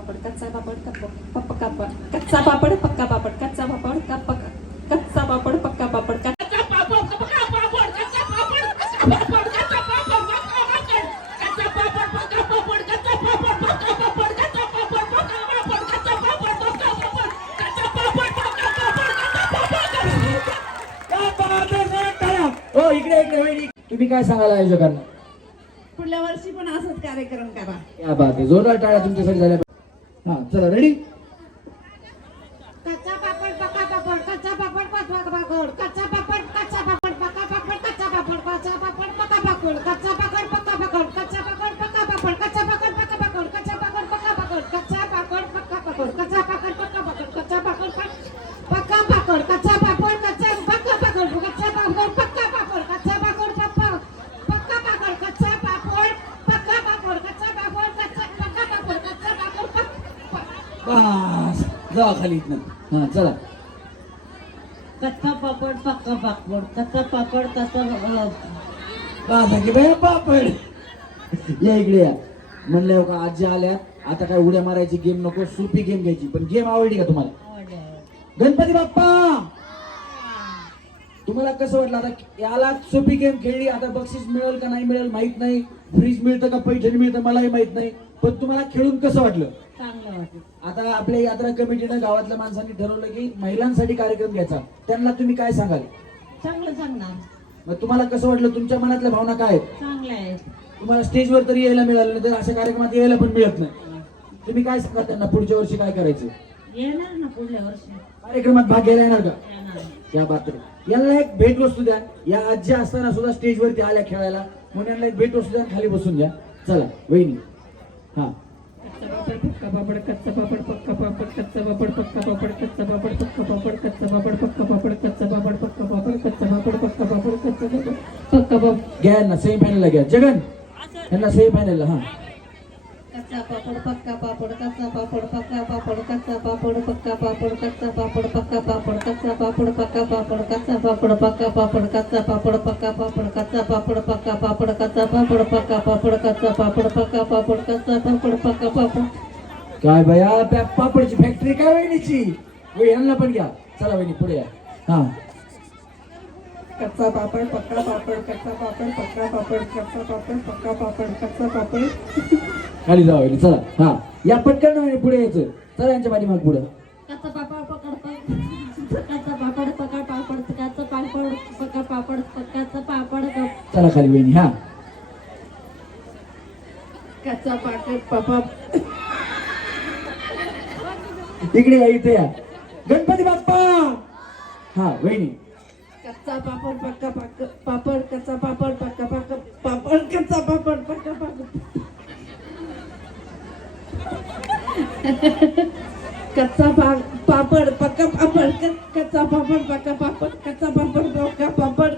पापड कच्चा पापड कच्चा पापड पक्का पापड कच्चा पापड कच्चा पापड पक्का पापड कच्चा पापड इकडे इकडे तुम्ही काय पुढल्या वर्षी पण असंच कार्यक्रम करा या बाबी जोरदार टाळ्या तुमच्यासाठी झाल्या हा चला रेडी कच्चा पापड पका पापड कच्चा पापड पका पापड कच्चा पापड कच्चा पापड पका पापड कच्चा पापड कच्चा पापड पका पापड कच्चा पापड पका पापड कच्चा पापड पका पापड कच्चा पापड पका पापड कच्चा पापड पका पापड कच्चा पापड पका पापड कच्चा पापड पका पापड कच्चा पापड पका पापड कच्चा पक्का पापड कच्चा पापड पक्का पापड कच्चा पापड पप्पा पक्का पापड कच्चा पापड पक्का पापड कच्चा पापड कच्चा पक्का पापड कच्चा पापड पक्का बस जा खाली इथनं. हा चला. कच्चा पापड पक्का पापड. कच्चा पापड कच्चा बस की पापड. या इकडे या. म्हणलं का आजी आल्यात आता काय उड्या मारायची गेम नको सोपी गेम घ्यायची पण गेम आवडली का तुम्हाला? गणपती बाप्पा! तुम्हाला कसं वाटलं आता? याला सोपी गेम खेळली आता बक्षीस मिळेल का नाही मिळेल माहीत नाही. फ्रीज मिळतं का? पैठणी मिळतं? मलाही माहीत नाही. पण तुम्हाला खेळून कसं वाटलं? चांगलं आता आपल्या यात्रा कमिटीनं गावातल्या माणसांनी ठरवलं की महिलांसाठी कार्यक्रम घ्यायचा. त्यांना तुम्ही काय सांगाल? चांगलं सांगणार. मग तुम्हाला कसं वाटलं? तुमच्या मनातल्या भावना काय आहेत? चांगलं आहे तुम्हाला स्टेजवर तरी यायला मिळालं नाही तर अशा कार्यक्रमात यायला पण मिळत नाही. तुम्ही काय सांगा त्यांना? पुढच्या वर्षी काय करायचं? येणार ना पुढल्या वर्षी. कार्यक्रमात भाग घ्यायला येणार का? येणार. या बात यांना एक भेट वस्तू द्या. या आजी असताना सुद्धा स्टेजवरती आल्या खेळायला. म्हणून यांना एक भेट वस्तू द्या खाली बसून द्या चला वहिनी. हा. पापड पक्का पापड कच्चा पापड पक्का पापड कच्चा पापड पक्का पापड कच्चा पापड पक्का पापड कच्चा पापड पक्का पापड कच्चा पापड पक्का पापड कच्चा पापड पक्का पापड कच्चा पापड पक्का पापड. घ्या यांना सेमी फायनलला घ्या. जगन यांना सेमी फायनलला हा. कच्चा पापड पक्का पापड कच्चा पापड पक्का पापड कच्चा पापड पक्का पापड कच्चा पापड पक्का पापड कच्चा पापड पक्का पापड कच्चा पापड पक्का पापड कच्चा पापड पक्का पापड कच्चा पापड पक्का पापड कच्चा पापड पक्का पापड कच्चा पापड पक्का पापड कच्चा पापड पक्का पापड काय बया त्या पापडची फॅक्टरी काय वहिनीची वही यांना पण घ्या चला वहिनी पुढे या हा कच्चा पापड पक्का पापड कच्चा पापड पक्का पापड कच्चा पापड पक्का पापड कच्चा पापड खाली जाऊ वहिनी चला. हा. या पटकन पुढे यायचं. चला यांच्या पाठीमाग पुढे. कच्चा पापड पकड पापड पकड पापड कच्चा पापड पक्का पापड कच्चा पापड चला खाली वहिनी हा. कच्चा पापड पापड इकडे या इथे या. गणपती बाप्पा! हा वहिनी कच्चा पापड पक्का पाक पापड कच्चा पापड पक्का पाक पापड कच्चा पापड पक्का पापड कच्चा पा- पापड पक्का पापड कच्चा पापड पक्का पापड कच्चा पापड पक्का पापड.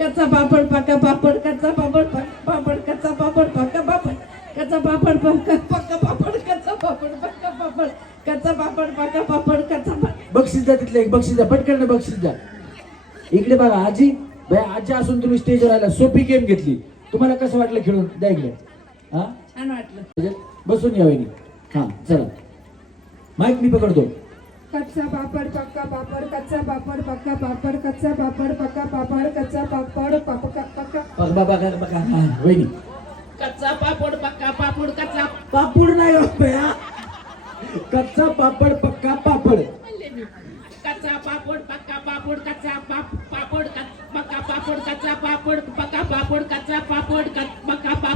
कच्चा पापड पक्का पापड कच्चा पापड पापड कच्चा पापड पक्का पापड. कच्चा पापड पक्का पक्का पापड कच्चा पापड पक्का पापड. कच्चा पापड पक्का पापड कच्चा पापड बक्षीस द्या तिथलं एक बक्षीस द्या पटकन बक्षीस द्या. इकडे बघा आजी भाई आजी असून तुम्ही स्टेजवर आला सोपी गेम घेतली. तुम्हाला कसं वाटलं खेळून? द्या इकडे. हा? छान वाटलं. बसून या वहिनी. हा चला. माईक मी पकडतो. कच्चा पापड पक्का पापड कच्चा पापड पक्का पापड कच्चा पापड पक्का पापड कच्चा पापड पक्का पक्का हा, वहिनी. कच्चा पापड पक्का पापड कच्चा पापूड नाही हो. कच्चा पापड पक्का पापड. कच्चा पापड पक्का पापड कच्चा पाप पापड पक्का पापड कच्चा पापड पक्का पापड कच्चा पापड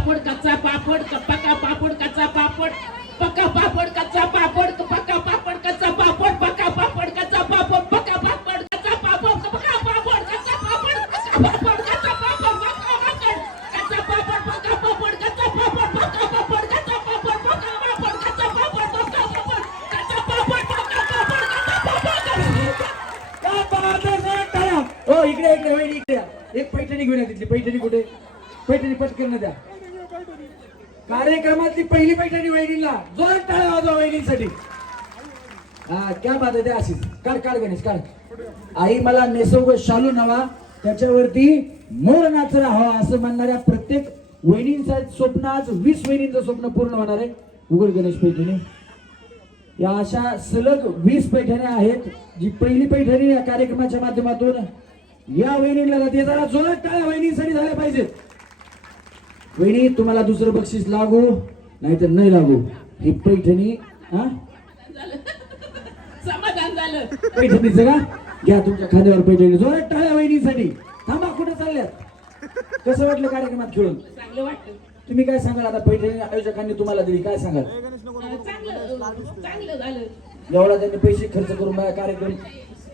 पापड कच्चा पापड पका पापड कच्चा पापड पका पापड कच्चा पापड पका पापड कच्चा पापड पका पापड कच्चा पापड पका पापड कच्चा पापड पका पापड कच्चा पापड पका पापड कच्चा पापड कच्चा पापड पका पापड कच्चा पापड पका पापड कच्चा पापड पका पापड कच्चा पापड पका पापड कच्चा पापड पापड कच्चा पापड हो इकडे इकडे इकडे एक पैठणी घेऊन या तिथली पैठणी कुठे पैठणी पटकन द्या कार्यक्रमातली पहिली पैठणी वहिनीला जोर टाळ्या वाजवा वहिनीसाठी. हा क्या बात आहे त्या अशीच काढ काढ गणेश काढ. आई मला नेसव शालू नवा. त्याच्यावरती मोर नाचरा हवा असं म्हणणाऱ्या प्रत्येक वहिनींचं स्वप्न आज वीस वहिनींचं स्वप्न पूर्ण होणार आहे. उघड गणेश पैठणी. या अशा सलग वीस पैठण्या आहेत जी पहिली पैठणी या कार्यक्रमाच्या माध्यमातून या वहिनीला जरा जोरात टाळ्या वहिनीसाठी झाल्या पाहिजेत. वहिनी तुम्हाला दुसरं बक्षीस लागू नाहीतर नाही लागू. ही पैठणी हा? झालं समाधान झालं. पैठणीचं का? घ्या तुमच्या खांद्यावर पैठणी. जोरात टाळ्या वहिनीसाठी. थांबा कुठं चालल्यात? कसं वाटलं कार्यक्रमात खेळून? चांगलं वाटतं तुम्ही काय सांगाल आता? पैठणी आयोजकांनी तुम्हाला दिली. काय सांगाल? चांगलं चांगलं झालं. एवढा त्यांनी पैसे खर्च करून माझा कार्यक्रम.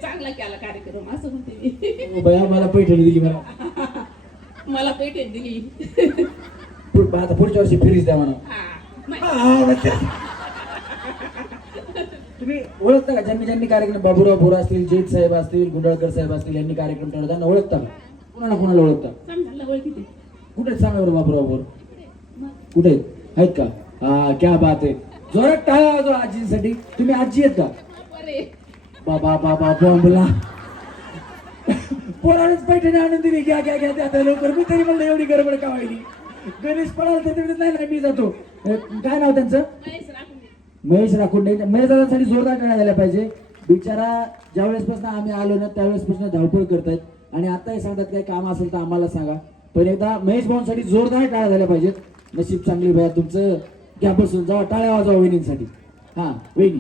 चांगला केला कार्यक्रम असं म्हणते मी. बया मला पैठणी दिली मला मला पेटेत दिली पुढ- आता पुढच्या वर्षी फिरीच द्या म्हणा. हा. हा. तुम्ही ओळखता का? ज्यांनी ज्यांनी कार्यक्रम बाबूराव बोरा असतील जैत साहेब असतील गुंडळकर साहेब असतील यांनी कार्यक्रम ठेवला. त्यांना ओळखता का? कुणाला कुणाला ओळखता? समजायला ओळखीते कुठे आहेत? सांगा बरं बाबूराव बोर. कुठे? आहेत? आहेत का? हा क्या बात आहे. जोरात टाळा वाजवा आजींसाठी. तुम्ही आजी आहेत का? बरे. बाबा बाबा बॉम्बला पोरानेच पैठणी आणून दिली. घ्या घ्या घ्या द्या लवकर. मी तरी म्हणलं एवढी गडबड का व्हायली? गणेश पडाल तर नाही नाही मी जातो. काय नाव त्यांचं? महेश राखुंडे. महेश दादासाठी जोरदार टाळ्या झाल्या पाहिजे. बिचारा ज्यावेळेसपासून आम्ही आलो ना त्यावेळेसपासून धावपळ करतायत. आणि आता हे सांगतात काही काम असेल तर आम्हाला सांगा. पण एकदा महेश भाऊंसाठी जोरदार टाळ्या झाल्या पाहिजेत. नशीब चांगली भया तुमचं. घ्या बसून जावा टाळ्या वाजवा वहिनींसाठी. हा वहिनी.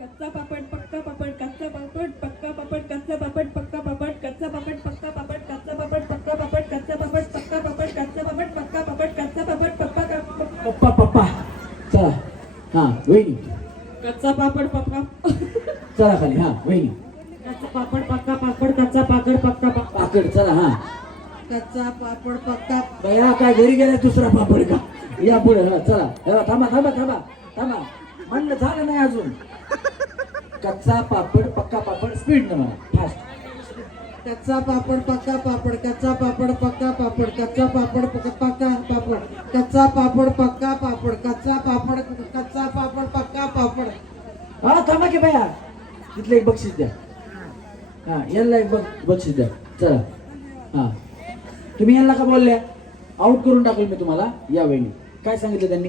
कच्चा पापड पक्का पापड कच्चा पापड पक्का पापड कच्चा पापड पक्का हा वहिनी. कच्चा पापड पक्का. चला खाली हा वहिनी. कच्चा पापड पक्का पापड कच्चा पापड पक्का पापड पाकड चला हा. कच्चा पापड पक्का. बया काय घरी गेला दुसरा पापड का? या पुढे हा चला. हा, थांबा थांबा थांबा थांबा. म्हणलं झालं नाही अजून. कच्चा पापड पक्का पापड स्पीड न म्हणा. फास्ट कच्चा पापड पक्का पापड कच्चा पापड पक्का पापड कच्चा पापड पक्का पापड. कच्चा पापड पक्का पापड कच्चा पापड कच्चा पापड पक्का पापड. हा थांबा की बया. तिथलं एक बक्षीस द्या. हा यांना एक बक- बक्षीस द्या. चला. हा. तुम्ही यांना का बोलल्या? आउट करून टाकलं मी तुम्हाला या वेळी. काय सांगितलं त्यांनी?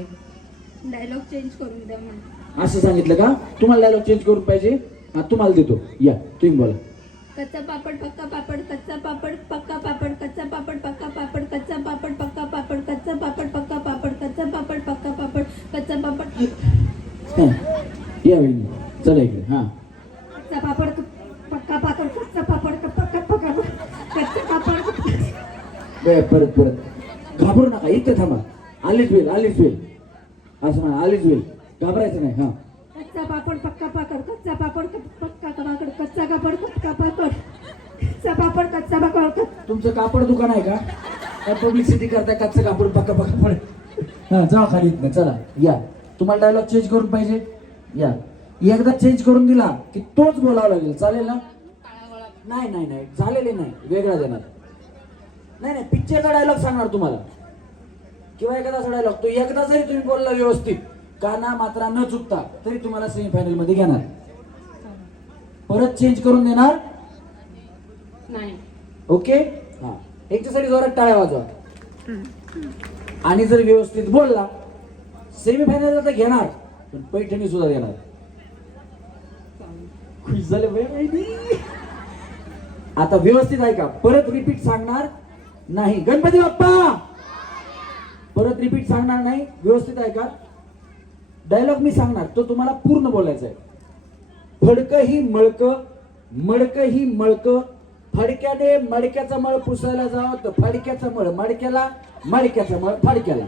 डायलॉग चेंज करून द्या म्हणून. असं सांगितलं का? तुम्हाला डायलॉग चेंज करून पाहिजे. हा तुम्हाला देतो. या तुम्ही बोला. कच्चा पापड पक्का पापड कच्चा पापड पक्का पापड कच्चा पापड पक्का पापड कच्चा पापड पक्का पापड कच्चा पापड पक्का पापड कच्चा पापड पक्का पापड कच्चा पापड हा, या वेळी चला इकडे हा कच्चा पापड पक्का पापड कच्चा पापड पक्का पक्का कच्चा पापड परत परत घाबरू नका इथे थांबा आलीच वेल आलीच वेल असं म्हणा आलीच वेल घाबरायचं नाही हा कच्चा पापड पक्का पापड कच्चा पापड पक्का कच्चा कापड कापड. पापड कच्चा पापड कच्चा पापड तुमचं कापड दुकान आहे का? पब्लिसिटी करताय कच्चा कापड पक्का पक्का पड हा जा खाली इथनं चला या. तुम्हाला डायलॉग चेंज करून पाहिजे. या. एकदा चेंज करून दिला की तोच बोलावा लागेल. चालेल ना? नाही नाही नाही. झालेले नाही. वेगळा देणार. नाही नाही. पिक्चरचा डायलॉग सांगणार तुम्हाला. किंवा एखादा डायलॉग तो एकदा जरी तुम्ही बोलला व्यवस्थित काना मात्रा न चुकता तरी तुम्हाला सेमीफायनलमध्ये घेणार. परत चेंज करून देणार? नाही. ओके? हा. एकच्यासाठी जोरात टाळ्या वाजवा. आणि जर व्यवस्थित बोलला सेमीफायनलला तर घेणार पण पैठणी सुद्धा देणार. खुश झाले. आता व्यवस्थित आहे का परत रिपीट सांगणार नाही. गणपती बाप्पा! परत रिपीट सांगणार नाही. व्यवस्थित आहे का डायलॉग मी सांगणार. तो तुम्हाला पूर्ण बोलायचा आहे. फडक ही मळक मडक ही मळक. फडक्याने मडक्याचा मळ पुसायला जावं तर फडक्याचा मळ मडक्याला मडक्याचा मळ फडक्याला.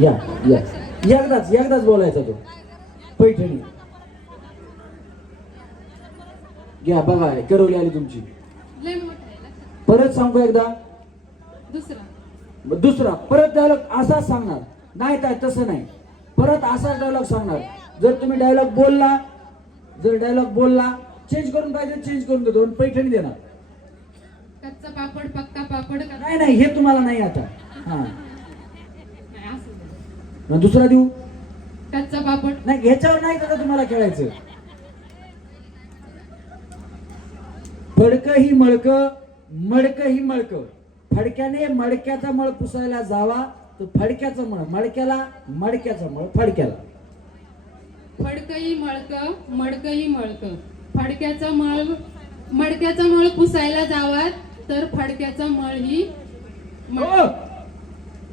या या. एकदाच एकदाच बोलायचा तो. पैठणी. घ्या बघा करवली आली तुमची. परत सांगू एकदा. दुसरा. दुसरा परत डायलॉग असाच सांगणार. नाही काय तसं नाही. परत असाच डायलॉग सांगणार. जर तुम्ही डायलॉग बोलला जर डायलॉग बोलला चेंज करून पाहिजे चेंज करून देतो. पैठणी देणार. कच्चा पापड पक्का पापड नाही नाही हे तुम्हाला नाही आता. हा. दुसरा देऊ? कच्चा पापड. नाही ह्याच्यावर नाही आता तुम्हाला खेळायचं. फडक ही मळक मडक ही मडक फडक्याने मडक्याचा मळ पुसायला जावा तर फडक्याचा मळ. मडक्याला मडक्याचा मळ. फडक्याला. फडकही मळक मडकही मळक. फडक्याचा मळ मडक्याचा मळ पुसायला जावा तर फडक्याचा मळ ही हो.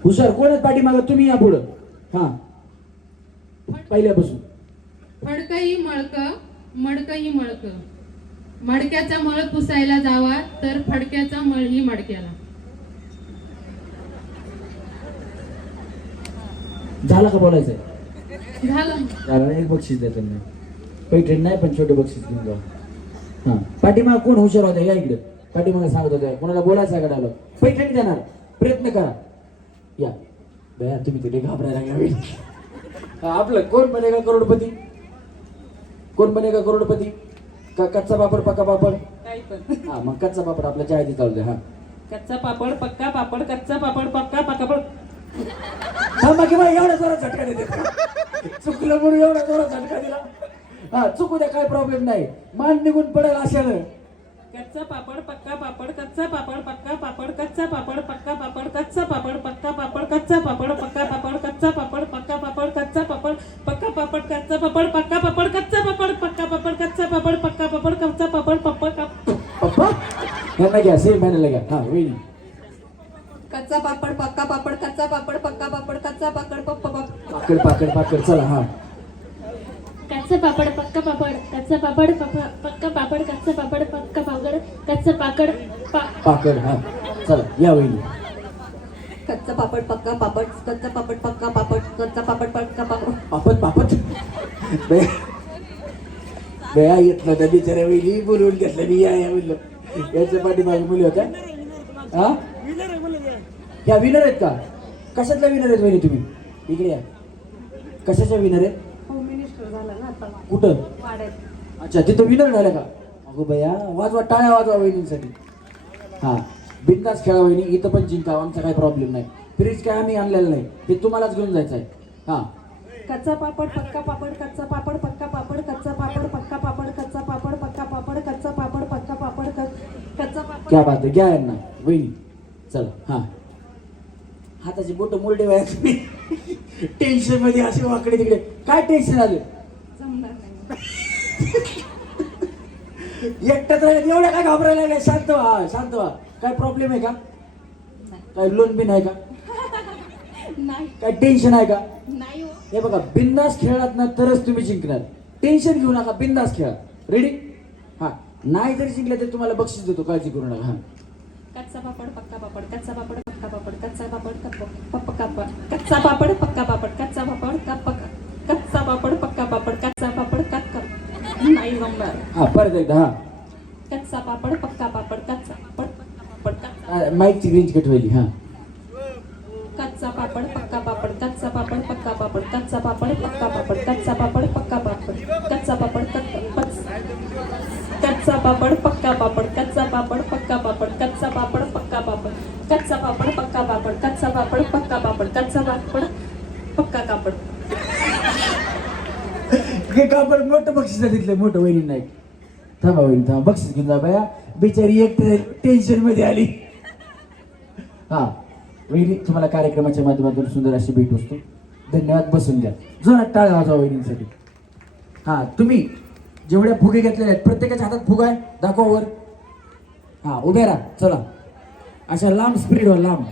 हुशार कोणच पाठीमाग? तुम्ही या पुढं. हा. पहिल्यापासून. फडकही मळक मडकही मळक. मडक्याचा मळ पुसायला जावा तर फडक्याचा मळ ही मडक्याला. झाला का बोलायचंय झालं. एक बक्षीस द्या त्यांना. पैठण नाही पण छोटे बक्षीस घेऊन जाऊ हा. पाठीमाग कोण हुशार होता? या इकडे. पाठीमाग सांगत होत्या. कोणाला बोलायचं का डायलॉग पैठणी देणार. प्रयत्न करा. या. बया तुम्ही तिथे घाबरायला लागला. आपलं कोण बनेगा करोडपती? कोण बनेगा करोडपती? का कच्चा पापड पक्का पापड? हा मग कच्चा पापड आपल्या चायची चालू द्या. हा. कच्चा पापड पक्का पापड कच्चा पापड पक्का पापड. थांबा किंवा एवढा जोरात झटका देते चुकलं म्हणून एवढा जोरात झटका दिला हा चुकू द्या काय प्रॉब्लेम नाही मान निघून पडेल अशानं कच्चा पापड पक्का पापड कच्चा पापड पक्का पापड कच्चा पापड पक्का पापड कच्चा पापड पक्का पापड कच्चा पापड पक्का पापड कच्चा पापड पक्का पापड कच्चा पापड पक्का पापड कच्चा पापड पक्का पापड कच्चा पापड पक्का पापड कच्चा पापड पक्का पापड कच्चा पापड पप्पा पप्पा यांना घ्या सेम मॅनेला घ्या हा वेणी कच्चा पापड पक्का पापड कच्चा पापड पक्का पापड कच्चा पापड पप्पा पाकड पाकड पाकड चला हा. कच्चा पापड पक्का पापड कच्चा पापड पप- पक्का पापड कच्चा पापड पक्का पापड कच्चा पाकड पा- पाकड हा. चला या वहिनी. कच्चा पापड पक्का पापड कच्चा पापड पक्का पापड कच्चा पापड पक्का पापड. पापड पापड? बया बया येत नव्हत्या बिचाऱ्या वहिनी. बोलवून घेतलं मी या या म्हणलं. याच्या पाठीमागे मुली होत्या. हा? या विनर आहेत का? कशातल्या विनर आहेत वहिनी तुम्ही? इकडे या. कशाच्या विनर आहेत? होम मिनिस्टर झाला ना आता. कुठं? वाड्यात. अच्छा तिथं विनर झालं का? अगो बया वाजवा टाळ्या वाजवा वहिनींसाठी. हा बिंदास खेळा वहिनी इथं पण जिंका आमचा काही प्रॉब्लेम नाही. फ्रीज काय आम्ही आणलेलं नाही ते तुम्हालाच घेऊन जायचं आहे. हा. कच्चा पापड पक्का पापड कच्चा पापड पक्का पापड कच्चा पापड पक्का पापड कच्चा पापड पक्का पापड कच्चा पापड पक्का पापड कच्चा पापड. क्या बात आहे घ्या यांना वहिनी चला हा. हाताची बोट मोलडे वया तुम्ही टेन्शनमध्ये असे वाकडे तिकडे. काय टेन्शन आलं? नाही. एकट्यात राहिलं एवढ्या काय घाबरायला लागल्या शांत व्हा हा, शांत व्हा. काय प्रॉब्लेम आहे का? काय लोन बिन आहे का? नाही. काय टेन्शन आहे का? नाही हो. हे बघा बिंदास खेळात ना तरच तुम्ही जिंकणार. टेन्शन घेऊ नका बिंदास खेळा. रेडी हा. नाही जरी जिंकलं तरी तुम्हाला बक्षीस देतो काळजी करू नका. हा. कच्चा पापड पक्का पापड कच्चा पापड पक्का पापड कच्चा पापड पप्पा पापड कच्चा पापड पक्का पापड कच्चा पापड कच्चा पापड पक्का पापड कच्चा पापड कक्का नाही जमणार हा परत एकदा हा कच्चा पापड पक्का पापड कच्चा पापड पक्का पापड कच्चा हा, माईकची रेंज कट हा कच्चा पापड पक्का पापड कच्चा पापड पक्का पापड कच्चा पापड पक्का पापड कच्चा पापड पक्का पापड कच्चा पापड कच्चा पापड पक्का पापड कच्चा पापड पक्का पापड कच्चा पापड पक्का पापड पक्का पापड कच्चा पापड पक्का पापड कच्चा पापड पक्का कापड. हे कापड मोठं बक्षीस आहे तिथलं मोठं वहिनी नाही थांबा वहिनी थांबा. बक्षीस घेऊन जा बाया. बिचारी एक टेन्शनमध्ये आली. हा वहिनी तुम्हाला कार्यक्रमाच्या माध्यमातून सुंदर अशी भेट असतो धन्यवाद बसून द्या जोरात टाळा वाजवा वहिनींसाठी. हा तुम्ही जेवढ्या फुगे घेतलेल्या आहेत प्रत्येकाच्या हातात फुगा आहे. दाखवा वर. हा उभे राहा. चला. अशा लांब स्पीड वर लांब